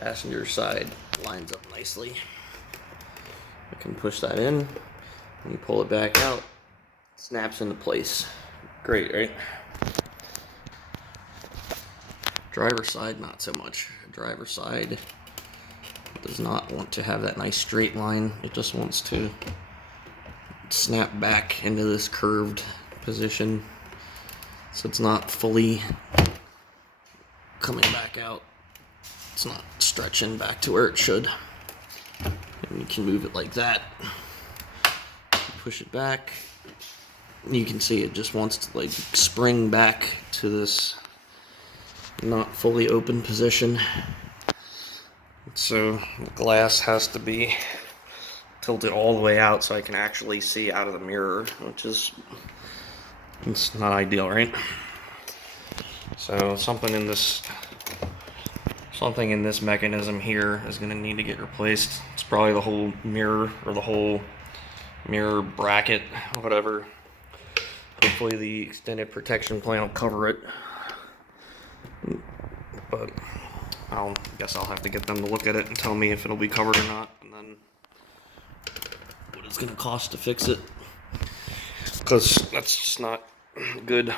passenger side lines up nicely. I can push that in and pull it back out. Snaps into place. Great, right? Driver side, not so much. Driver side does not want to have that nice straight line. It just wants to snap back into this curved position, so it's not fully coming back out. It's not stretching back to where it should. And you can move it like that. Push it back. You can see it just wants to like spring back to this not fully open position. So the glass has to be tilted all the way out so I can actually see out of the mirror, which is, it's not ideal, right? So something in this mechanism here is going to need to get replaced. It's probably the whole mirror or the whole mirror bracket, whatever. Hopefully the extended protection plan will cover it, but I guess I'll have to get them to look at it and tell me if it'll be covered or not, and then what it's going to cost to fix it, because that's just not good.